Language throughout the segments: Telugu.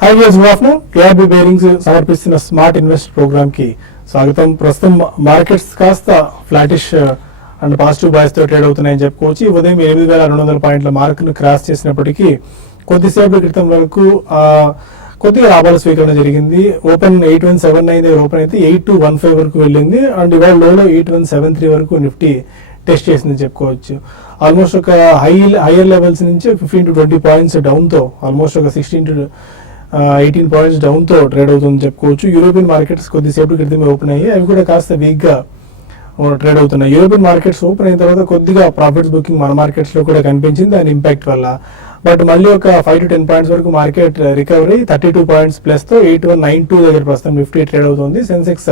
High viewers, good afternoon. ARB bearings సమర్పిస్తున్న స్మార్ట్ ఇన్వెస్ట్ ప్రోగ్రామ్ కి స్వాగతం. ప్రస్తుతం మార్కెట్స్ కాస్త ఫ్లాటిష్ అండ్ పాజిటివ్ బాయ్స్ తో ట్రేడ్ అవుతున్నాయని చెప్పుకోవచ్చు. ఉదయం 8,200 పాయింట్ల మార్క్ ను క్రాస్ చేసినప్పటికీ కొద్దిసేపటి క్రితం వరకు కొద్దిగా లాభాల స్వీకరణ జరిగింది. ఓపెన్ 8179 దగ్గర ఓపెన్ అయితే 8215 వరకు వెళ్ళింది అండ్ ఇవాళ లోలో 8173 వరకు నిఫ్టీ టెస్ట్ చేసిందని చెప్పుకోవచ్చు. ఆల్మోస్ట్ ఒక హైయర్ లెవెల్స్ నుంచి 15 to 20 పాయింట్స్ డౌన్ తో ఆల్మోస్ట్ ఒక 16 to 18 పాయింట్స్ డౌన్ తో ట్రేడ్ అవుతుందని చెప్పుకోవచ్చు. యూరోపియన్ మార్కెట్స్ కొద్దిసేపటి క్రితమే ఓపెన్ అయ్యాయి, అవి కూడా కాస్త వీక్ గా ట్రేడ్ అవుతున్నాయి. యూరోపియన్ మార్కెట్స్ ఓపెన్ అయిన తర్వాత కొద్దిగా ప్రాఫిట్స్ బుకింగ్ మన మార్కెట్స్ లో కూడా కనిపించింది, దాని ఇంపాక్ట్ వల్ల. బట్ మళ్ళీ ఒక 5 to 10 పాయింట్స్ వరకు మార్కెట్ రికవరీ 32 పాయింట్స్ ప్లస్ తో 8192 దగ్గర ప్రస్తుతం నిఫ్టీ ట్రేడ్ అవుతుంది. సెన్సెక్స్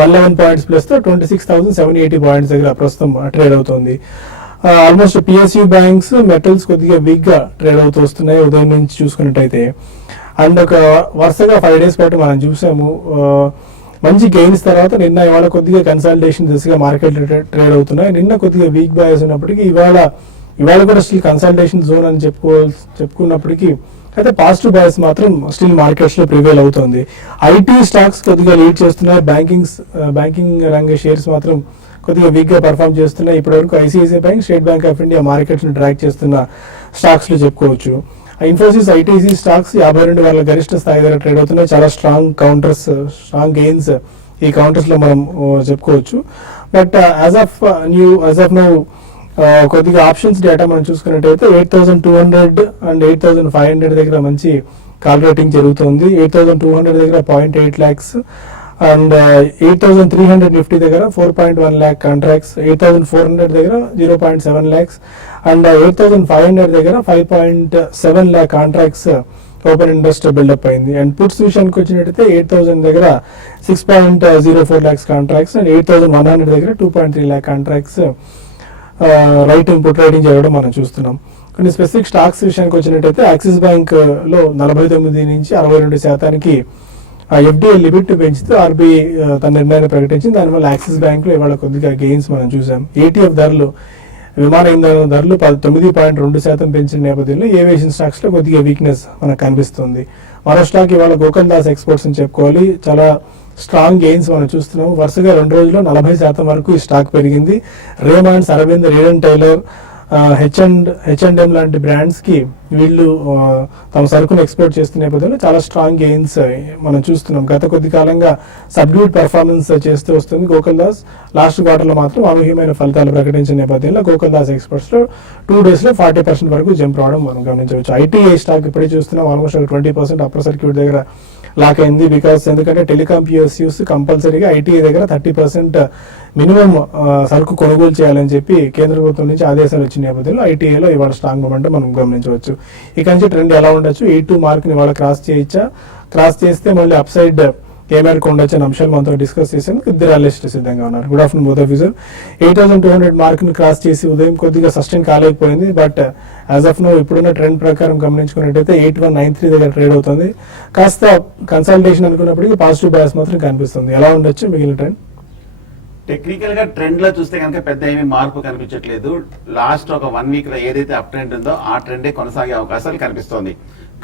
111 పాయింట్స్ ప్లస్ తో 26,780 పాయింట్స్ దగ్గర ప్రస్తుతం ట్రేడ్ అవుతుంది. ఆల్మోస్ట్ పిఎస్యూ బ్యాంక్స్, మెటల్స్ కొద్దిగా వీక్ గా ట్రేడ్ అవుతూ వస్తున్నాయి ఉదయం నుంచి చూసుకున్నట్టయితే. అండ్ ఒక వరుసగా 5 days పాటు మనం చూసాము మంచి గెయిన్స్ తర్వాత నిన్న ఇవాళ కొద్దిగా కన్సల్టేషన్ దిశగా మార్కెట్ ట్రేడ్ అవుతున్నాయి. నిన్న కొద్దిగా వీక్ బాయ్స్ ఉన్నప్పటికీ ఇవాళ కూడా స్టిల్ కన్సల్టేషన్ జోన్ అని చెప్పుకున్నప్పటికీ అయితే పాజిటివ్ బాయ్స్ మాత్రం స్టిల్ మార్కెట్స్ లో ప్రివేల్ అవుతుంది. ఐటీ స్టాక్స్ కొద్దిగా లీడ్ చేస్తున్నాయి. బ్యాంకింగ్ రంగ షేర్స్ మాత్రం కొద్దిగా వీక్ గా పర్ఫామ్ చేస్తున్నాయి. ఇప్పటివరకు ICICI bank, state bank of India markets ని ట్రాక్ చేస్తున్న స్టాక్స్ లో చెప్పుకోవచ్చు. ఇన్ఫోసిస్, ఐటీసీ స్టాక్స్ 52 వారాల గరిష్ట స్థాయి దగ్గర ట్రేడ్ అవుతున్నాయి. చాలా స్ట్రాంగ్ గెయిన్స్ ఈ కౌంటర్స్ లో మనం చెప్పుకోవచ్చు. బట్ యాజ్ ఆఫ్ నౌ కొద్దిగా ఆప్షన్స్ డేటా మనం చూసుకున్నట్టయితే 8,200 అండ్ 8,500 దగ్గర మంచి కాల్ రేటింగ్ జరుగుతుంది. 8,200 దగ్గర 0.8 lakhs అండ్ 8,300 నిఫ్టీ దగ్గర 4.1 lakh కాంట్రాక్ట్స్, 8,400 దగ్గర 0.7 lakhs అండ్ 8,500 దగ్గర 5.7 lakh contracts open interest buildup అయింది. అండ్ పుట్స్ విషయానికి వచ్చినట్టయితే 8,000 దగ్గర 6.04 lakhs కాంట్రాక్ట్స్ అండ్ 8,100 దగ్గర 2.3 lakh contracts right input writing జరగడం మనం చూస్తున్నాం. కొన్ని స్పెసిఫిక్ స్టాక్స్ విషయానికి వచ్చినట్టయితే యాక్సిస్ బ్యాంక్ లో 49 నుంచి 62% ఎఫ్డిఐ లిమిట్ పెంచుతూ ఆర్బీఐ తన నిర్ణయాన్ని ప్రకటించింది. దానివల్ల యాక్సిస్ బ్యాంక్ లో ఇవాళ కొద్దిగా గెయిన్స్ మనం చూసాం. ఏటీఎఫ్ ధరలు, విమాన ఇంధన ధరలు 9.2% పెంచిన నేపథ్యంలో ఏవియేషన్ స్టాక్స్ లో కొద్దిగా వీక్నెస్ మనకు కనిపిస్తుంది. మరో స్టాక్ ఇవాళ గోకుల్దాస్ ఎక్స్పోర్ట్స్ అని చెప్పుకోవాలి. చాలా స్ట్రాంగ్ గెయిన్స్ మనం చూస్తున్నాము. వరుసగా 2 రోజుల్లో 40% వరకు ఈ స్టాక్ పెరిగింది. Raymonds, Arvind, Reid and Taylor, H and M లాంటి బ్రాండ్స్ కి వీళ్ళు తమ సరుకును ఎక్స్పోర్ట్ చేస్తున్న నేపథ్యంలో చాలా స్ట్రాంగ్ గెయిన్స్ మనం చూస్తున్నాం. గత కొద్ది కాలంగా సబ్డ్యూడ్ పెర్ఫార్మెన్స్ చేస్తూ వస్తుంది గోకుల్దాస్. లాస్ట్ క్వార్టర్ లో మాత్రం అనూహ్యమైన ఫలితాలు ప్రకటించిన నేపథ్యంలో గోకుల్దాస్ ఎక్స్పోర్ట్స్ లో 2 days లో 40% వరకు జంప్ రావడం మనం గమనించవచ్చు. ఐటీఐ స్టాక్ ఇప్పుడే చూస్తున్నాం ఆల్మోస్ట్ 20% అప్పర్ సర్క్యూట్ దగ్గర లాక్ అయింది. ఎందుకంటే టెలికాం పిఎస్యూస్ కంపల్సరీగా ఐటీఐ దగ్గర 30% మినిమం సరుకు కొనుగోలు చేయాలని చెప్పి కేంద్ర ప్రభుత్వం నుంచి ఆదేశాలు వచ్చిన నేపథ్యంలో ఐటీఐలో ఇవాళ స్ట్రాంగ్ మూమెంట్ మనం గమనించవచ్చు. ఇక నుంచి ట్రెండ్ ఎలా ఉండొచ్చు, 82 మార్క్ ని ఇవాళ క్రాస్ చేయొచ్చా, క్రాస్ చేస్తే మళ్ళీ అప్ సైడ్ ఏ మేరకు ఉండొచ్చు అనే అంశాలు మనతో డిస్కస్ చేసేందుకు ఇద్దరు అనలిస్టులు సిద్ధంగా ఉన్నారు. Good afternoon both of you. 8,200 mark ని క్రాస్ చేసి ఉదయం కొద్దిగా సస్టైన్ కాలేకపోయింది. బట్ యాజ్ ఆఫ్ నో ఇప్పుడున్న ట్రెండ్ ప్రకారం గమనించుకున్నట్టయితే 8193 దగ్గర ట్రేడ్ అవుతుంది. కాస్త కన్సల్టేషన్ అనుకున్నప్పటికీ పాజిటివ్ బయాస్ మాత్రం కనిపిస్తుంది. ఎలా ఉండొచ్చు మిగిలిన ట్రెండ్? టెక్నికల్ గా ట్రెండ్ లో చూస్తే కనుక పెద్ద ఏమీ మార్పు కనిపించట్లేదు. లాస్ట్ ఒక 1 week లో ఏదైతే అప్ ట్రెండ్ ఉందో ఆ ట్రెండే కొనసాగే అవకాశాలు కనిపిస్తోంది.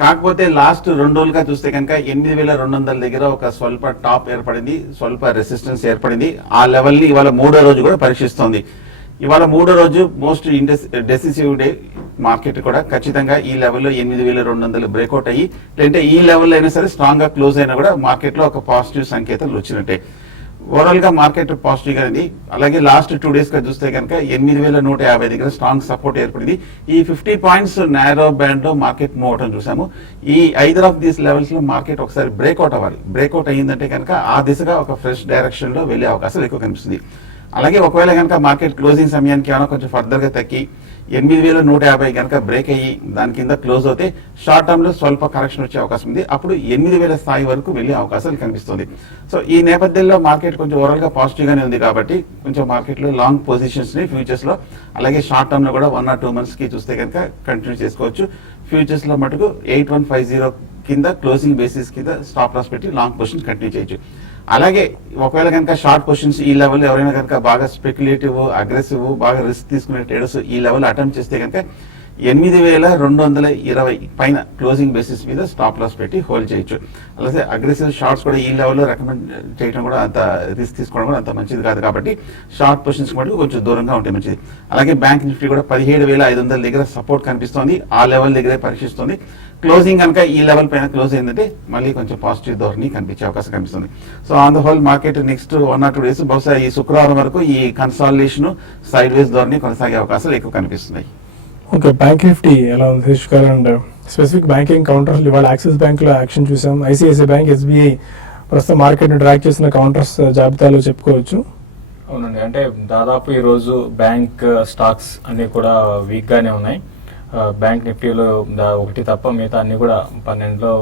కాకపోతే లాస్ట్ 2 రోజులుగా చూస్తే కనుక 8,200 దగ్గర ఒక స్వల్ప టాప్ ఏర్పడింది, స్వల్ప రెసిస్టెన్స్ ఏర్పడింది. ఆ లెవెల్ ని ఇవాళ 3వ రోజు కూడా పరీక్షిస్తోంది. ఇవాళ 3వ రోజు మోస్ట్ డెసిసివ్ డే. మార్కెట్ కూడా ఖచ్చితంగా ఈ లెవెల్లో 8,200 బ్రేక్అవుట్ అయ్యి, లేదంటే ఈ లెవెల్లో అయినా సరే స్ట్రాంగ్ గా క్లోజ్ అయినా కూడా మార్కెట్ లో ఒక పాజిటివ్ సంకేతాలు వచ్చినట్టే. ఓవరాల్ గా మార్కెట్ పాజిటివ్ గా ఉంది. అలాగే లాస్ట్ 2 days గా చూస్తే కనుక 8,150 దగ్గర స్ట్రాంగ్ సపోర్ట్ ఏర్పడింది. ఈ 50 పాయింట్స్ నారో బ్యాండ్ లో మార్కెట్ మూవ్ అవటం చూసాము. ఈ ఐదర్ ఆఫ్ దీస్ లెవెల్స్ లో మార్కెట్ ఒకసారి బ్రేక్అవుట్ అవ్వాలి. బ్రేక్అవుట్ అయ్యిందంటే కనుక ఆ దిశగా ఒక ఫ్రెష్ డైరెక్షన్ లో వెళ్లే అవకాశాలు ఎక్కువ కనిపిస్తుంది. అలాగే ఒకవేళ కనుక మార్కెట్ క్లోజింగ్ సమయానికి ఏమైనా కొంచెం ఫర్దర్ గా తగ్గి 8,150 కనుక బ్రేక్ అయ్యి దాని కింద క్లోజ్ అవుతే షార్ట్ టర్మ్ లో స్వల్ప కరెక్షన్ వచ్చే అవకాశం ఉంది. అప్పుడు 8,000 స్థాయి వరకు వెళ్లే అవకాశాలు కనిపిస్తుంది. సో ఈ నేపథ్యంలో మార్కెట్ కొంచెం ఓవరాల్ గా పాజిటివ్ గానే ఉంది కాబట్టి కొంచెం మార్కెట్ లో లాంగ్ పొజిషన్స్ ని ఫ్యూచర్స్ లో, అలాగే షార్ట్ టర్మ్ లో కూడా 1 or 2 months కి చూస్తే కనుక కంటిన్యూ చేసుకోవచ్చు. ఫ్యూచర్స్ లో మటుకు 8150 కింద క్లోజింగ్ బేసిస్ కింద స్టాప్ లాస్ పెట్టి లాంగ్ పొజిషన్స్ కంటిన్యూ చేయొచ్చు. అలాగే ఒకవేళ కనుక షార్ట్ పొజిషన్స్ ఈ లెవెల్ ఎవరైనా కనుక బాగా స్పెక్యులేటివ్, అగ్రెసివ్, బాగా రిస్క్ తీసుకునే ట్రేడర్స్ ఈ లెవెల్ అటెంప్ట్ చేస్తే కనుక 8,220 పైన క్లోజింగ్ బేసిస్ మీద స్టాప్ లాస్ పెట్టి హోల్డ్ చేయొచ్చు. అలాగే అగ్రెసివ్ షార్ట్స్ కూడా ఈ లెవెల్లో రికమెండ్ చేయడం కూడా అంత రిస్క్ తీసుకోవడం కూడా అంత మంచిది కాదు కాబట్టి షార్ట్ పొజిషన్స్ మటుకు కొంచెం దూరంగా ఉంటే మంచిది. అలాగే బ్యాంక్ నిఫ్టీ కూడా 17,500 దగ్గర సపోర్ట్ కనిపిస్తోంది, ఆ లెవెల్ దగ్గరే పరీక్షిస్తుంది. క్లోజింగ్ కనుక ఈ లెవెల్ పైన క్లోజ్ అయిందంటే మళ్ళీ కొంచెం పాజిటివ్ ధోరణి కనిపించే అవకాశం కనిపిస్తుంది. So on the whole market next 1 or 2 days బహుశా ఈ శుక్రవారం వరకు ఈ కన్సాలిడేషన్ సైడ్ వేస్ ధోరణి కొనసాగే అవకాశాలు ఎక్కువ కనిపిస్తున్నాయి. ఓకే, బ్యాంక్ నిఫ్టీ ఎలా ఉంది Shesh and specific banking counters ఇవాళ యాక్సిస్ బ్యాంక్ లో యాక్షన్ చూసాం, ఐసిఐసిఐ బ్యాంక్, ఎస్బీఐ ప్రస్తుతం మార్కెట్ ని ట్రాక్ చేసిన కౌంటర్స్ జాబితాలో చెప్పుకోవచ్చు. అవునండి, అంటే దాదాపు ఈరోజు బ్యాంక్ స్టాక్స్ అన్ని కూడా వీక్ గానే ఉన్నాయి. బ్యాంక్ నిఫ్టీలో ఒకటి తప్ప మిగతా అన్ని కూడా 12లో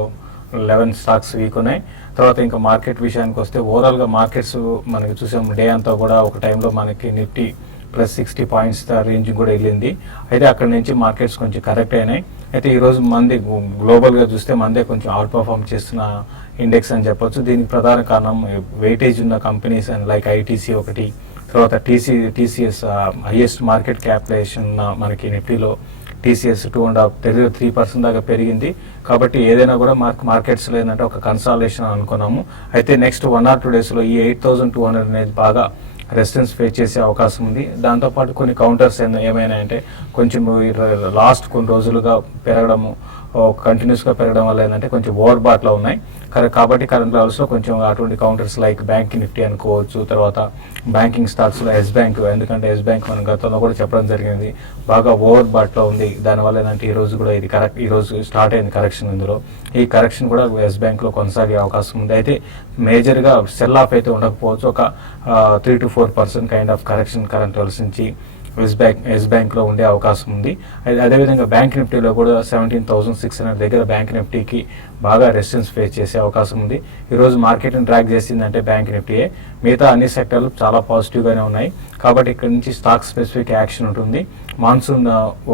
11 స్టాక్స్ వీక్ ఉన్నాయి. తర్వాత ఇంకా మార్కెట్ విషయానికి వస్తే ఓవరాల్ గా మార్కెట్స్ మనకి చూసాం డే అంతా కూడా ఒక టైంలో మనకి నిఫ్టీ +60 పాయింట్స్ రేంజ్ కూడా వెళ్ళింది. అయితే అక్కడ నుంచి మార్కెట్స్ కొంచెం కరెక్ట్ అయినాయి. అయితే ఈ రోజు మంది గ్లోబల్ గా చూస్తే మందే కొంచెం అవుట్ పర్ఫార్మ్ చేస్తున్న ఇండెక్స్ అని చెప్పొచ్చు. దీనికి ప్రధాన కారణం వెయిటేజ్ ఉన్న కంపెనీస్ అండ్ లైక్ ఐటీసీ ఒకటి, తర్వాత టీసీఎస్ హైయెస్ట్ మార్కెట్ క్యాపిటలైజేషన్ మనకి నిఫ్టీలో టీసీఎస్ 2.5-3% దాకా పెరిగింది. కాబట్టి ఏదైనా కూడా మార్కెట్స్ లేదంటే ఒక కన్సాలిడేషన్ అనుకున్నాము. అయితే నెక్స్ట్ 1 or 2 days లో ఈ 8,200 అనేది బాగా రెసిస్టెన్స్ ఫేస్ చేసే అవకాశం ఉంది. దాంతోపాటు కొన్ని కౌంటర్స్ ఏమైనా అంటే కొంచెం లాస్ట్ కొన్ని రోజులుగా పెరగడము, కంటిన్యూస్గా పెరగడం వల్ల ఏంటంటే కొంచెం ఓవర్ బాట్లో ఉన్నాయి. కాబట్టి కరెంట్ లెవెల్స్లో కొంచెం అటువంటి కౌంటర్స్ లైక్ బ్యాంక్ నిఫ్టీ అనుకోవచ్చు. తర్వాత బ్యాంకింగ్ స్టాక్స్లో ఎస్ బ్యాంక్, ఎందుకంటే ఎస్ బ్యాంక్ మనం గతంలో కూడా చెప్పడం జరిగింది బాగా ఓవర్ బాట్లో ఉంది. దానివల్ల ఏంటంటే ఈ రోజు కూడా ఇది ఈ రోజు స్టార్ట్ అయింది కరెక్షన్. ఇందులో ఈ కరెక్షన్ కూడా ఎస్ బ్యాంక్లో కొనసాగే అవకాశం ఉంది. అయితే మేజర్గా సెల్ ఆఫ్ అయితే ఉండకపోవచ్చు, ఒక 3 to 4% kind of correction current levels నుంచి ఎస్ బ్యాంక్లో ఉండే అవకాశం ఉంది. అదేవిధంగా బ్యాంక్ నిఫ్టీలో కూడా 17,600 దగ్గర బ్యాంక్ నిఫ్టీకి బాగా రెసిస్టెన్స్ ఫేస్ చేసే అవకాశం ఉంది. ఈరోజు మార్కెట్ని ట్రాక్ చేసిందంటే బ్యాంక్ నిఫ్టీయే. మిగతా అన్ని సెక్టర్లు చాలా పాజిటివ్గానే ఉన్నాయి. కాబట్టి ఇక్కడ నుంచి స్టాక్ స్పెసిఫిక్ యాక్షన్ ఉంటుంది. మాన్సూన్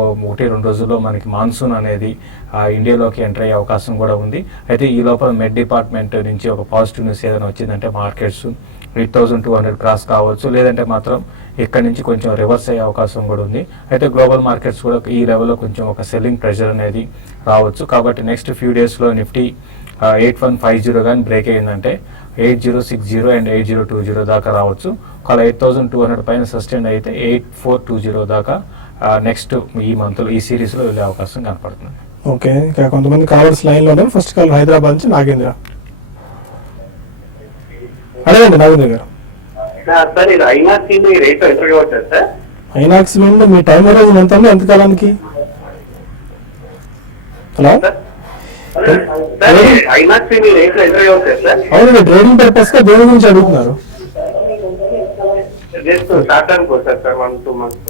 1-2 రోజుల్లో మనకి మాన్సూన్ అనేది ఇండియాలోకి ఎంటర్ అయ్యే అవకాశం కూడా ఉంది. అయితే ఈ లోపల మెడ్ డిపార్ట్మెంట్ నుంచి ఒక పాజిటివ్ న్యూస్ ఏదైనా వచ్చిందంటే మార్కెట్స్ 8,200 క్రాస్ కావచ్చు, లేదంటే మాత్రం ఇక్కడ నుంచి కొంచెం రివర్స్ అయ్యే అవకాశం కూడా ఉంది. అయితే గ్లోబల్ మార్కెట్స్ కూడా ఈ లెవెల్లో కొంచెం ఒక సెల్లింగ్ ప్రెషర్ అనేది రావచ్చు. కాబట్టి నెక్స్ట్ ఫ్యూ డేస్లో నిఫ్టీ 8150 కానీ బ్రేక్ అయ్యిందంటే 8060 అండ్ 8020 దాకా రావచ్చు. ఒకవేళ 8,200 పైన సస్టైన్ అయితే 8420 దాకా నెక్స్ట్ ఈ మంత్లో ఈ సిరీస్లో వెళ్ళే అవకాశం కనపడుతుంది. ఓకే, ఇంకా కొంతమంది కాలర్స్ లైన్లో ఉన్నారు. ఫస్ట్ కాల్ హైదరాబాద్ నుంచి నాగేంద్ర. అడగండి నాగేంద్ర గారు. సార్ ఇది ఐనాక్స్ రేట్ ఎంటర్ అవుతుంది సార్. ఐనాక్స్ విండ్ మీ టైం హోరైజన్ ఎంత ఉంది, ఎంత కాలానికి? హలో, ఐనాక్స్ రేట్ ఎంటర్ అవుతుంది సార్. అవునండి, ట్రేడింగ్ పర్పస్ గా దేని గురించి అడుగుతున్నారు? జస్ట్ షార్ట్ టర్మ్ కోసం sir, 1-2 months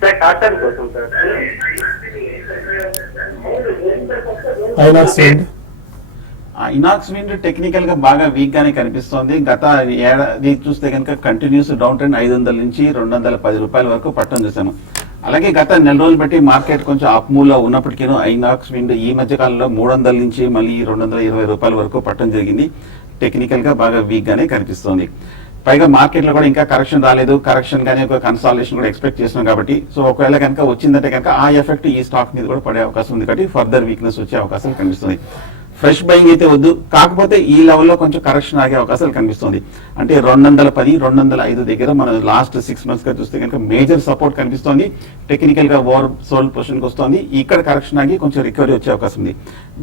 sir, short term కోసం sir. Inox wind Inox wind technical గా బాగా వీక్ గానే కనిపిస్తోంది. గత ఏడాది చూస్తే కనుక కంటిన్యూస్ డౌన్ ట్రెండ్ 500 నుంచి 210 రూపాయల వరకు పట్టడం చూసాము. అలాగే గత నెల రోజులు బట్టి మార్కెట్ కొంచెం అప్ మూవ్ లో ఉన్నప్పటికీ ఐనాక్స్ విండ్ ఈ మధ్య కాలంలో 300 నుంచి మళ్ళీ 220 రూపాయల వరకు పట్టడం జరిగింది. టెక్నికల్ గా బాగా వీక్ గానే కనిపిస్తోంది. పైగా మార్కెట్ లో కూడా ఇంకా కరెక్షన్ రాలేదు, కరెక్షన్ గానే ఒక కన్సాలిడేషన్ కూడా ఎక్స్పెక్ట్ చేస్తున్నాం కాబట్టి సో ఒకవేళ కనుక వచ్చిందంటే కనుక ఆ ఎఫెక్ట్ ఈ స్టాక్ మీద కూడా పడే అవకాశం ఉంది. కాబట్టి ఫర్దర్ వీక్నెస్ వచ్చే అవకాశం కనిపిస్తుంది. ఫ్రెష్ బయింగ్ అయితే వద్దు, కాకపోతే ఈ లెవెల్లో కొంచెం కరెక్షన్ ఆగే అవకాశాలు కనిపిస్తుంది. అంటే 210, 205 దగ్గర మనం లాస్ట్ 6 months గా చూస్తే కనుక మేజర్ సపోర్ట్ కనిపిస్తోంది. టెక్నికల్ గా ఓవర్ సోల్డ్ పొజిషన్కి వస్తుంది. ఇక్కడ కరెక్షన్ ఆగి కొంచెం రికవరీ వచ్చే అవకాశం ఉంది.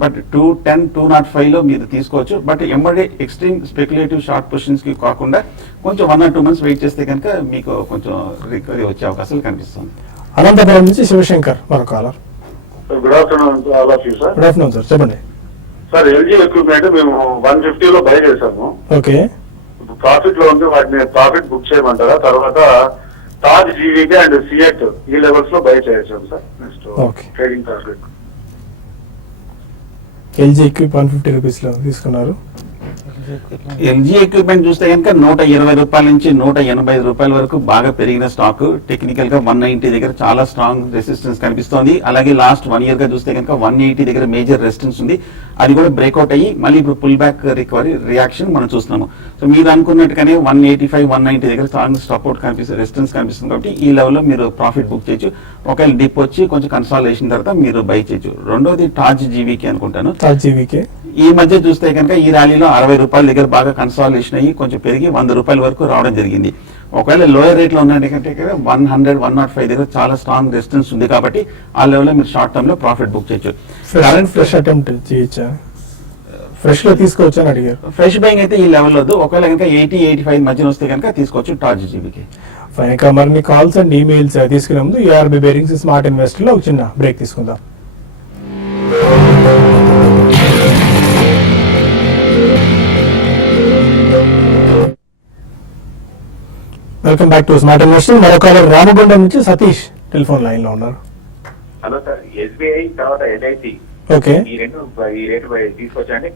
బట్ 210, 205 లో మీరు తీసుకోవచ్చు. బట్ ఎంబడే ఎక్స్ట్రీమ్ స్పెక్యులేటివ్ షార్ట్ పొజిషన్స్ కి కాకుండా కొంచెం 1 or 2 months వెయిట్ చేస్తే కనుక మీకు కొంచెం రికవరీ వచ్చే అవకాశాలు కనిపిస్తుంది. అనంతపురం నుంచి శివశంకర్ మరో caller. Good afternoon all of you sir. Good afternoon sir, చెప్పండి. సార్ ఎల్జీ ఎక్విప్మెంట్ మేము 150 లో బై చేసాము. ఓకే, ప్రాఫిట్ లో ఉంది, వాటిని ప్రాఫిట్ బుక్ చేయమంటారా? తర్వాత తాజ్ జీవీకే అండ్ సిఎట్ ఈ లెవెల్స్ లో బై చేసాం sir. Next trading target LG equip 150 rupees లో తీసుకున్నారు. ఎల్జీ ఎక్విప్మెంట్ చూస్తే కనుక 120 రూపాయల నుంచి 185 రూపాయల వరకు బాగా పెరిగిన స్టాక్. టెక్నికల్ గా 190 దగ్గర చాలా స్ట్రాంగ్ రెసిస్టెన్స్ కనిపిస్తోంది. అలాగే లాస్ట్ 1 ఇయర్ గా చూస్తే కనుక 180 దగ్గర మేజర్ రెసిస్టెన్స్ ఉంది. అది కూడా బ్రేక్అవుట్ అయ్యి మళ్ళీ ఇప్పుడు పుల్ బ్యాక్ రికవరీ రియాక్షన్ మనం చూస్తున్నాము. సో మీరు అనుకున్నట్టుగానే 185, 190 దగ్గర స్ట్రాంగ్ సపోర్ట్ కనిపిస్తుంది, రెసిస్టెన్స్ కనిపిస్తుంది. కాబట్టి ఈ లెవెల్లో మీరు ప్రాఫిట్ బుక్ చేయొచ్చు. ఒకవేళ డిప్ వచ్చి కొంచెం కన్సాలిడేషన్ తర్వాత మీరు బై చేయొచ్చు. రెండోది టాజ్ జీవీకే అనుకుంటాను. టాజ్ జీవీకే ఈ మధ్య చూస్తే కనుక ఈ ర్యాలీలో 60 రూపాయల దగ్గర బాగా కన్సాలిడేషన్ అయ్యి కొంచెం పెరిగి 100 రూపాయల వరకు రావడం జరిగింది. ఒకవేళ లోయర్ రేట్ లో ఉన్నట్టు 100, 105 దగ్గర చాలా స్ట్రాంగ్ రెసిస్టెన్స్ ఉంది. కాబట్టి ఆ లెవెల్లో మీరు షార్ట్ టర్మ్ లో ప్రాఫిట్ బుక్ చేయొచ్చు. ఫ్రెష్ అటెంప్ట్ చేయొచ్చా, ఫ్రెష్ లో తీసుకోవచ్చా అని అడిగారు. ఫ్రెష్ బయింగ్ అయితే ఈ లెవెల్ వద్దు. ఒకవేళ కనుక 80, 85 మధ్యన వస్తే కనుక తీసుకోవచ్చు టార్జ్ జీబీకి. ఫైన్. ఇంకా మరిన్ని కాల్స్ అండ్ ఈమెయిల్స్ తీసుకునే ముందు యూఆర్బీ బేరింగ్స్ స్మార్ట్ ఇన్వెస్టర్ లో ఒక చిన్న బ్రేక్ తీసుకుందాం. Welcome back to smart investor. మరొక రామగుండం నుంచి సతీష్ టెలిఫోన్ లైన్ లో ఉన్నారు. హలో సార్, ఎస్బీఐ తర్వాత ఎల్ఐసి ఓకే, ఈ రేటు తీసుకొచ్చండి.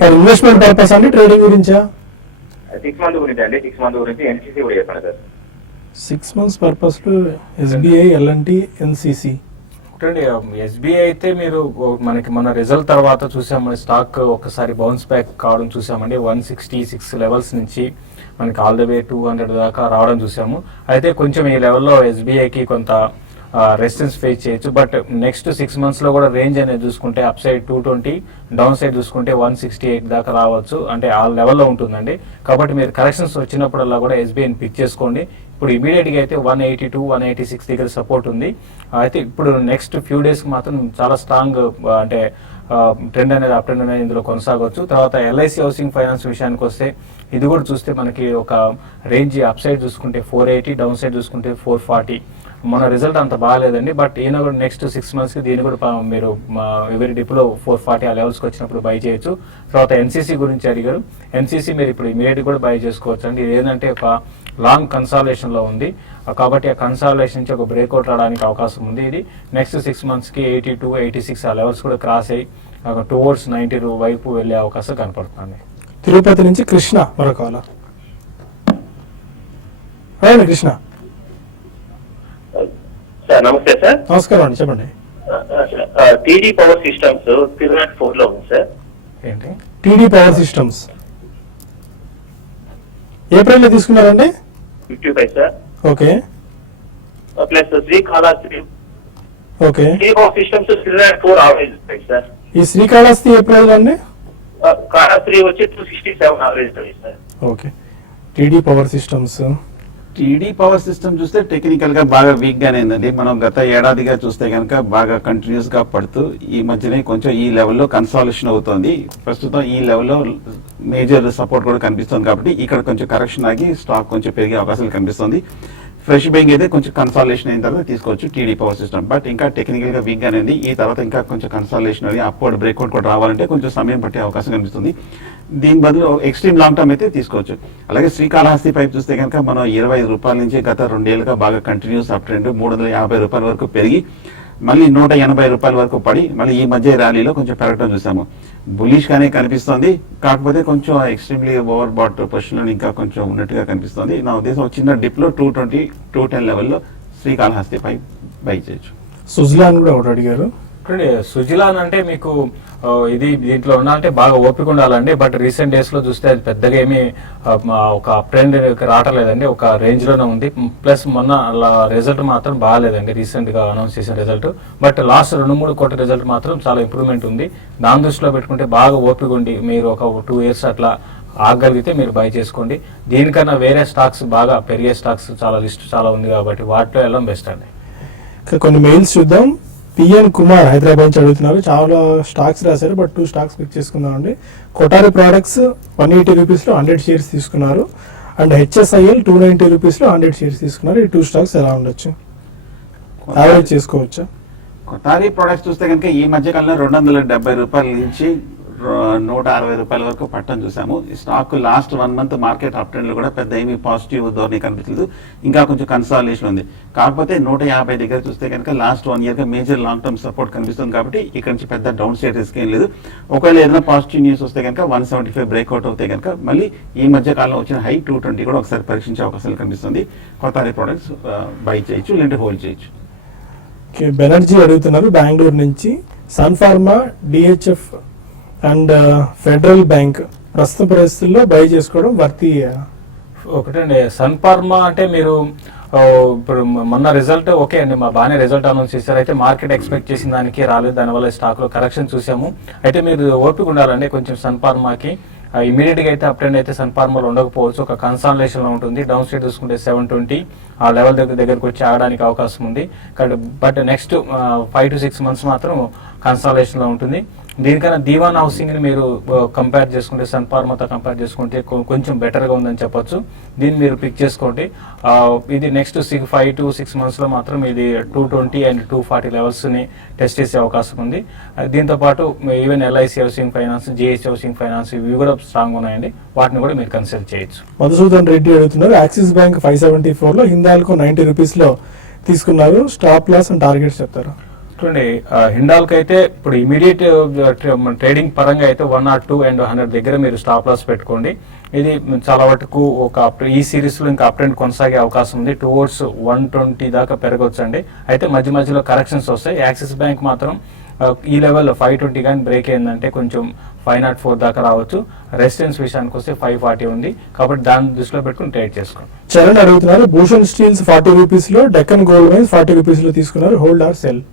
ఫర్ ఇన్వెస్ట్మెంట్ పర్పస్ అండి, ట్రేడింగ్ గురించా? 6 మంత్ గురించి అండి. 6 మంత్ గురించి ఎన్సీసీ కూడా చెప్పండి సార్. 6 months పర్పస్ లో ఎస్బీఐ, ఎల్ఎన్టీ, ఎన్సీసీ. ఒకటండి, ఎస్బీఐ అయితే మీరు మనకి మన రిజల్ట్ తర్వాత చూసాం, మన స్టాక్ ఒకసారి బౌన్స్ బ్యాక్ కావడం చూసామండి. 166 లెవెల్స్ నుంచి మనకి ఆల్ ద వే 200 దాకా రావడం చూసాము. అయితే కొంచెం ఈ లెవెల్లో ఎస్బీఐకి కొంత రెసిస్టెన్స్ ఫేస్ చేయొచ్చు. బట్ నెక్స్ట్ 6 months లో కూడా రేంజ్ అనేది చూసుకుంటే అప్ సైడ్ 220, డౌన్ సైడ్ చూసుకుంటే 168 దాకా రావచ్చు. అంటే ఆ లెవెల్లో ఉంటుందండి. కాబట్టి మీరు కరెక్షన్స్ వచ్చినప్పుడల్లా కూడా ఎస్బీఐని పిక్ చేసుకోండి. ఇప్పుడు ఇమీడియట్ గా అయితే 182, 186 దగ్గర సపోర్ట్ ఉంది. అయితే ఇప్పుడు నెక్స్ట్ ఫ్యూ డేస్ కి మాత్రం చాలా స్ట్రాంగ్ అంటే ట్రెండ్ అనేది అప్ ట్రెండ్ అనేది ఇందులో కొనసాగవచ్చు. తర్వాత ఎల్ఐసి హౌసింగ్ ఫైనాన్స్ విషయానికి వస్తే ఇది కూడా చూస్తే మనకి ఒక రేంజ్ అప్ సైడ్ చూసుకుంటే 480, డౌన్ సైడ్ చూసుకుంటే 440. మన రిజల్ట్ అంత బాగాలేదండి. బట్ ఈయన కూడా నెక్స్ట్ 6 months కి దీన్ని కూడా మీరు ఎవరి డిప్లో 440 ఆ లెవెల్స్కి వచ్చినప్పుడు బై చేయొచ్చు. తర్వాత ఎన్సీసీ గురించి అడిగారు. ఎన్సీసీ మీరు ఇప్పుడు ఇమీడియట్ కూడా బై చేసుకోవచ్చు అండి. ఇది ఏంటంటే ఒక లాంగ్ కన్సాలేషన్ లో ఉంది. కాబట్టి ఆ కన్సాలేషన్ నుంచి ఒక బ్రేక్అవుట్ రావడానికి అవకాశం ఉంది. ఇది నెక్స్ట్ 6 months కి 82, 86 ఆ లెవెల్స్ కూడా క్రాస్ అయ్యి టువర్డ్స్ 90 వైపు వెళ్లే అవకాశం కనపడుతుంది. తిరుపతి నుంచి కృష్ణ మరొక కృష్ణ. సార్ నమస్తే సార్. నమస్కారం అండి, చెప్పండి. టీడీ పవర్ సిస్టమ్స్ 304 లో ఉంది సార్. ఏంటి టీడీ పవర్ సిస్టమ్స్ ఏప్రిల్ లో తీసుకున్నారండి? 55 sir. Okay plus Srikalahasti okay. Power systems 304 average sir. ఈ శ్రీకాళహస్తి ఏప్రిల్ అండి? కాళహస్తి వచ్చి 267 average sir. Okay. TD power systems, TD power system చూస్తే టెక్నికల్ గా బాగా వీక్ గానే ఉందండి. మనం గత ఏడాదిగా చూస్తే కనుక బాగా కంటిన్యూస్ గా పడుతూ ఈ మధ్యనే కొంచెం ఈ లెవెల్లో కన్సాలేషన్ అవుతుంది. ప్రస్తుతం ఈ లెవెల్లో మేజర్ సపోర్ట్ కూడా కనిపిస్తుంది. కాబట్టి ఇక్కడ కొంచెం కరెక్షన్ ఆగి స్టాక్ కొంచెం పెరిగే అవకాశాలు కనిపిస్తుంది. ఫ్రెష్ బయింగ్ అయితే కొంచెం కన్సాలేషన్ అయిన తర్వాత తీసుకోవచ్చు టీడీ పవర్ సిస్టమ్. బట్ ఇంకా టెక్నికల్ గా వీక్ గానే ఉంది. ఈ తర్వాత ఇంకా కొంచెం కన్సాలేషన్ అయ్యి అప్వర్డ్ బ్రేక్అవుట్ కూడా రావాలంటే కొంచెం సమయం పట్టే అవకాశం కనిపిస్తుంది. దీని బదులు ఎక్స్ట్రీమ్ లాంగ్ టర్మ్ అయితే తీసుకోవచ్చు. అలాగే శ్రీకాళహస్తి పైప్ చూస్తే కనుక మనం 25 రూపాయల నుంచి గత 2 ఏళ్ళుగా బాగా కంటిన్యూస్ అప్ ట్రెండ్ 350 రూపాయల వరకు పెరిగి మళ్ళీ 180 రూపాయల వరకు పడి మళ్ళీ ఈ మధ్య ర్యాలీలో కొంచెం పెరగడం చూసాము. బులిష్ గానే కనిపిస్తుంది. కాకపోతే కొంచెం ఎక్స్ట్రీమ్లీ ఓవర్ బాట్ పొజిషన్ లో ఇంకా కొంచెం ఉన్నట్టుగా కనిపిస్తుంది. నా ఉద్దేశం చిన్న డిప్ లో 220, 210 లెవెల్లో శ్రీకాళహస్తి పై బై చేయొచ్చు. సుజ్లాన్ కూడా ఒకటి అడిగారు. సుజిలాన్ అంటే మీకు ఇది దీంట్లో ఉండాలంటే బాగా ఓపిక ఉండాలండి. బట్ రీసెంట్ డేస్ లో చూస్తే అది పెద్దగా ఏమీ ఒక ట్రెండ్ రావట్లేదండి. ఒక రేంజ్ లోనే ఉంది. ప్లస్ మొన్న రిజల్ట్ మాత్రం బాగాలేదండి, రీసెంట్ గా అనౌన్స్ చేసిన result. But last 2-3 quarter result మాత్రం చాలా ఇంప్రూవ్మెంట్ ఉంది. దాని దృష్టిలో పెట్టుకుంటే బాగా ఓపిక ఉండి మీరు ఒక 2 years అట్లా ఆగలిగితే మీరు బై చేసుకోండి. దీనికన్నా వేరే స్టాక్స్ బాగా పెరిగే స్టాక్స్ చాలా లిస్ట్ చాలా ఉంది కాబట్టి వాటిలో వెళ్ళడం బెస్ట్ అండి. కొన్ని మెయిల్స్ చూద్దాం. పిఎన్ కుమార్ హైదరాబాద్ నుంచి అడుగుతున్నారు. చాలా స్టాక్స్ రాశారు, బట్ 2 stocks పిక్ చేసుకుందామండి. కొటారి ప్రోడక్ట్స్ 180 రూపీస్లో 100 shares తీసుకున్నారు. అండ్ హెచ్ఎస్ఐఎల్ 290 రూపీస్లో 100 shares తీసుకున్నారు. ఈ 2 stocks ఎలా ఉండొచ్చు? యావరేజ్ చేసుకోవచ్చా? కొటారి ప్రొడక్ట్స్ చూస్తే కనుక ఈ మధ్య కాలంలో 270 రూపాయల నుంచి 160 వరకు పట్టడం చూసాము. ఈ stock last 1 month market up trend లో కూడా పెద్ద ఏమీ పాజిటివ్ ధోరణి కనిపించలేదు, ఇంకా కొంచెం కన్సాలిడేషన్ ఉంది. కాకపోతే 150 దగ్గర చూస్తే కనుక లాస్ట్ 1 ఇయర్ గా మేజర్ లాంగ్ టర్మ్ సపోర్ట్ కనిపిస్తుంది కాబట్టి ఇక్కడ నుంచి పెద్ద డౌన్ సైడ్ రిస్క్ ఏం లేదు. ఒకవేళ ఏదైనా పాజిటివ్ న్యూస్ వస్తే కనుక 175 బ్రేక్అవుట్ అవుతే కనుక మళ్ళీ ఈ మధ్య కాలంలో వచ్చిన హై 220 కూడా ఒకసారి పరీక్షించే అవకాశాలు కనిపిస్తుంది. కొత్త ప్రొడక్ట్స్ బై చేయొచ్చు, లేదంటే హోల్డ్ చేయొచ్చు. బెనర్జీ అడుగుతున్నారు బెంగళూరు నుంచి, Sun Pharma, DHF and Federal bank ప్రస్తుత పరిస్థితుల్లో బై చేసుకోవడం వర్తి? ఒకటండి, సన్ ఫార్మా అంటే మీరు ఇప్పుడు మొన్న రిజల్ట్ ఓకే అండి, బాగానే రిజల్ట్ అనౌన్స్ చేశారు. అయితే మార్కెట్ ఎక్స్పెక్ట్ చేసిన దానికి రాలేదు, దానివల్ల స్టాక్ లో కరెక్షన్ చూసాము. అయితే మీరు ఓపిక ఉండాలండి కొంచెం సన్ ఫార్మాకి. ఇమీడియట్ గా అయితే అప్ ట్రెండ్ అయితే సన్ ఫార్మాలో ఉండకపోవచ్చు, ఒక కన్సాలిడేషన్ లో ఉంటుంది. డౌన్ సైడ్ చూసుకుంటే 720 ఆ లెవెల్ దగ్గరకు వచ్చి ఆగడానికి అవకాశం ఉంది. బట్ నెక్స్ట్ 5 to 6 months మాత్రం కన్సాలిడేషన్ లో ఉంటుంది. దీనికన్నా దీవాన్ హౌసింగ్ ని మీరు కంపేర్ చేసుకుంటే సన్ ఫార్మాతో కంపేర్ చేసుకుంటే కొంచెం బెటర్ గా ఉందని చెప్పొచ్చు. దీన్ని మీరు పిక్ చేసుకోండి. ఇది నెక్స్ట్ 5 to 6 months లో మాత్రం ఇది 220 and 240 లెవెల్స్ ని టెస్ట్ చేసే అవకాశం ఉంది. దీంతో పాటు even LIC housing finance, GH housing finance ఇవి కూడా స్ట్రాంగ్ ఉన్నాయండి, వాటిని కూడా మీరు కన్సిడర్ చేయొచ్చు. మధుసూదన్ రెడ్డి అడుగుతున్నారు, యాక్సిస్ బ్యాంక్ 574 లో హిందాల్కో 90 రూపీస్ లో తీసుకున్నారు, స్టాప్ లాస్ అండ్ టార్గెట్స్ చెప్తారు? చూడండి, హిండాల్కి అయితే ఇప్పుడు ఇమీడియట్ ట్రేడింగ్ పరంగా అయితే 102 and 100 దగ్గర మీరు స్టాప్ లాస్ పెట్టుకోండి. ఇది చాలా వరకు ఈ సిరీస్ లో ఇంకా అప్ ట్రెండ్ కొనసాగే అవకాశం ఉంది. టువర్డ్స్ 120 దాకా పెరగవచ్చు అండి. అయితే మధ్య మధ్యలో కరెక్షన్స్ వస్తాయి. యాక్సిస్ బ్యాంక్ మాత్రం ఈ లెవెల్ 520 కానీ బ్రేక్ అయిందంటే కొంచెం 504 దాకా రావచ్చు. రెసిస్టెన్స్ విషయానికి వస్తే 540 ఉంది, కాబట్టి దాన్ని దృష్టిలో పెట్టుకుని ట్రేడ్ చేసుకోండి. చరణ్ అడుగుతున్నారు, భూషణ్ స్టీల్స్ 40 రూపీస్ లో, డెక్కన్ గోల్డ్ మైన్స్ 40 రూపీస్ లో తీసుకున్నారు, hold are cell?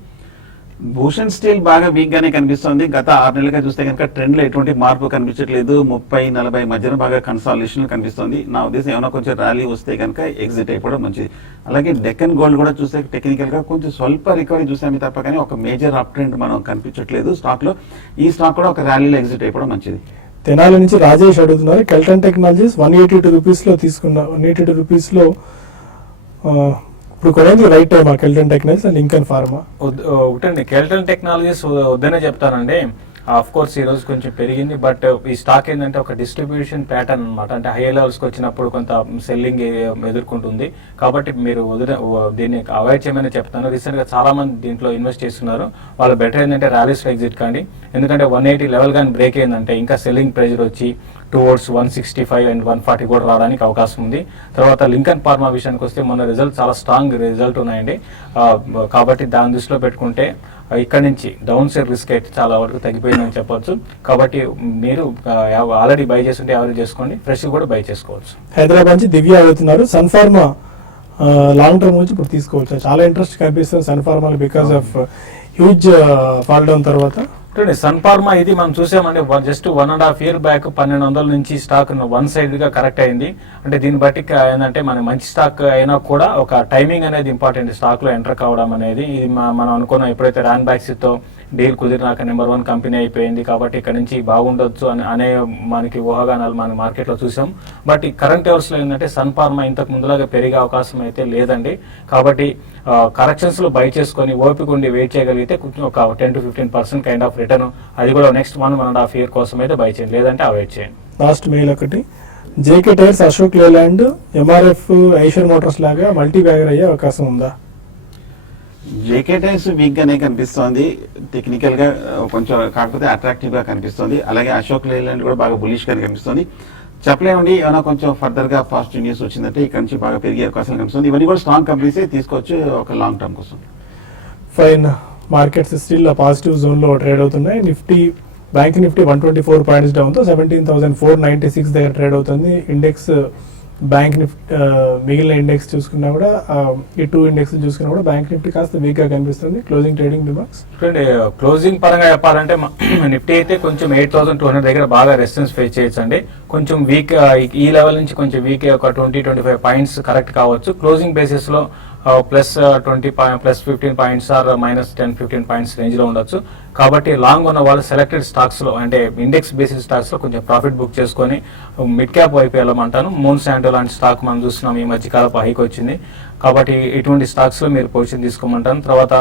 Bhushan steel బాగా వీక్ గానే కనిపిస్తుంది. గత 6 నెలలుగా చూస్తే కనుక ట్రెండ్ లో ఎటువంటి మార్పు కనిపించట్లేదు. 30-40 మధ్యన బాగా కన్సాలిడేషన్ కనిపిస్తుంది. నా ఉద్దేశం ఏమైనా కొంచెం ర్యాలీ వస్తే కనుక ఎగ్జిట్ అయిపోవడం మంచిది. అలాగే డెక్కన్ గోల్డ్ కూడా చూస్తే టెక్నికల్ గా కొంచెం స్వల్ప రికవరీ చూసామే తప్ప కానీ ఒక మేజర్ అప్ ట్రెండ్ మనం కనిపించట్లేదు స్టాక్ లో. ఈ స్టాక్ కూడా ఒక ర్యాలీలో ఎగ్జిట్ అయిపోవడం మంచిది. తెనాలి నుంచి రాజేష్ అడుగుతున్నారు, కెల్టన్ టెక్నాలజీస్ 182 రూపీస్ లో తీసుకున్నారు, 182 రూపీస్ లో ఇప్పుడు కొనేది right time Kelton technologies and Lincoln pharma? ఒకటండి, కెల్టన్ టెక్నాలజీస్ వద్దనే చెప్తానండి. ఆఫ్ కోర్స్ ఈ రోజు కొంచెం పెరిగింది, బట్ ఈ స్టాక్ ఏంటంటే ఒక డిస్ట్రిబ్యూషన్ ప్యాటర్న్ అనమాట. అంటే హై లెవెల్స్కి వచ్చినప్పుడు కొంత సెల్లింగ్ ఎదుర్కొంటుంది, కాబట్టి మీరు దీన్ని అవాయిడ్ చేయమని చెప్తాను. రీసెంట్ గా చాలా మంది దీంట్లో ఇన్వెస్ట్ చేస్తున్నారు. వాళ్ళు బెటర్ ఏంటంటే ర్యాలీస్ ఎగ్జిట్ కండి, ఎందుకంటే 180 లెవెల్ కానీ బ్రేక్ అయిందంటే ఇంకా సెల్లింగ్ ప్రెజర్ వచ్చి టువర్డ్స్ 165 and 140 కూడా రావడానికి అవకాశం ఉంది. తర్వాత లింకన్ ఫార్మా విషయానికి వస్తే మొన్న రిజల్ట్ చాలా స్ట్రాంగ్ రిజల్ట్ ఉన్నాయండి, కాబట్టి దాని దృష్టిలో పెట్టుకుంటే ఇక్కడ నుంచి డౌన్ సైడ్ రిస్క్ అయితే చాలా వరకు తగ్గిపోయిందని చెప్పొచ్చు. కాబట్టి మీరు ఆల్రెడీ బై చేస్తుంటే ఎవరు చేసుకోండి, ఫ్రెష్ కూడా బై చేసుకోవచ్చు. హైదరాబాద్ నుంచి దివ్య అడుగుతున్నారు, సన్ ఫార్మా లాంగ్ టర్మ్ నుంచి ఇప్పుడు తీసుకోవచ్చు? చాలా ఇంట్రెస్ట్ కనిపిస్తుంది సన్ ఫార్మాలో because of huge fall down తర్వాత. చూడండి, సన్ ఫార్మా ఇది మనం చూసామంటే జస్ట్ 1.5 year బ్యాక్ 1200 నుంచి స్టాక్ 1 side గా కరెక్ట్ అయింది. అంటే దీన్ని బట్టి ఏంటంటే మన మంచి స్టాక్ అయినా కూడా ఒక టైమింగ్ అనేది ఇంపార్టెంట్, స్టాక్ లో ఎంటర్ కావడం అనేది. ఇది మనం అనుకున్నాం, ఎప్పుడైతే రాన్ బ్యాక్స్ తో డీల్ కుదిరినాక నెంబర్ 1 కంపెనీ అయిపోయింది, కాబట్టి ఇక్కడ నుంచి బాగుండొచ్చు అనే మనకి ఊహాగానాలు మన మార్కెట్ లో చూసాం. బట్ ఈ కరెంట్ అవర్స్ లో ఏంటంటే సన్ ఫార్మా ఇంతకు ముందులాగా పెరిగే అవకాశం అయితే లేదండి. కాబట్టి కరెక్షన్స్ లో బై చేసుకొని ఓపిక ఉండి వెయిట్ చేయగలిగితే ఒక 10 to 15% కైండ్ ఆఫ్ రిటర్న్, అది కూడా నెక్స్ట్ 1.5 year కోసం అయితే బై చేయండి, లేదంటే అవాయిడ్ చేయండి. లాస్ట్ మెయిల్ ఒకటి, JK Tyres, Ashok Leyland, MRF, Eicher Motors లాగా మల్టీ బ్యాగర్ అయ్యే అవకాశం ఉందా? జేకే టైర్స్ వీక్ గానే కనిపిస్తోంది, టెక్నికల్ గా కొంచెం, కాకపోతే అట్రాక్టివ్ గా కనిపిస్తుంది. అలాగే అశోక్ లేలాండ్ కూడా బాగా బులిష్ గా కనిపిస్తుంది. చెప్పలేమండి, ఏమైనా కొంచెం ఫర్దర్ గా పాజిటివ్ న్యూస్ వచ్చిందంటే ఇక్కడ నుంచి బాగా పెరిగే అవకాశాలు కనిపిస్తుంది. ఇవన్నీ కూడా స్ట్రాంగ్ కంపెనీస్ తీసుకోవచ్చు ఒక లాంగ్ టర్మ్ కోసం. Fine, markets still positive zone లో ట్రేడ్ అవుతున్నాయి. Nifty, bank Nifty 124 points down తో 17,496 దగ్గర ట్రేడ్ అవుతుంది. ఇండెక్స్ బ్యాంక్ నిఫ్టీ మిగిలిన ఇండెక్స్ చూసుకున్నా కూడా, ఈ 2 ఇండెక్స్ చూసుకున్నా కూడా బ్యాంక్ నిఫ్టీ కాస్త వీక్ గా కనిపిస్తుంది. Closing trading remarks. చూడండి, క్లోజింగ్ పరంగా చెప్పాలంటే నిఫ్టీ అయితే కొంచెం 8,200 దగ్గర బాగా రెసిస్టెన్స్ ఫేస్ చేయొచ్చండి. కొంచెం వీక్ ఈ లెవెల్ నుంచి కొంచెం వీక్ ఒక 20-25 పాయింట్స్ కరెక్ట్ కావచ్చు. క్లోజింగ్ బేసిస్ లో +15 పాయింట్స్ ఆర్ -10-15 పాయింట్స్ రేంజ్ లో ఉండొచ్చు. కాబట్టి లాంగ్ ఉన్న వాళ్ళు సెలెక్టెడ్ స్టాక్స్ లో, అంటే ఇండెక్స్ బేసిస్ స్టాక్స్ లో కొంచెం ప్రాఫిట్ బుక్ చేసుకొని మిడ్ క్యాప్ వైపు వెళ్ళమంటాను. మోన్సాంటో లాంటి స్టాక్ మనం చూస్తున్నాం, ఈ మధ్య కాలపు హైక్ వచ్చింది, కాబట్టి ఇటువంటి స్టాక్స్ లో మీరు పొజిషన్ తీసుకోమంటాను. తర్వాత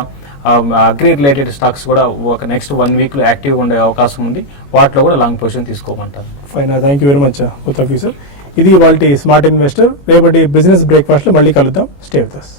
అగ్రి రిలేటెడ్ స్టాక్స్ కూడా ఒక నెక్స్ట్ 1 వీక్ లో యాక్టివ్గా ఉండే అవకాశం ఉంది. వాటిలో కూడా లాంగ్ పొజిషన్ తీసుకోమంటారు. Fine, thank you very much both of you sir. ఇది వాళ్ళ స్మార్ట్ ఇన్వెస్టర్. రేపటి బిజినెస్ బ్రేక్ఫాస్ట్ లో మళ్ళీ కలుద్దాం. Stay with us.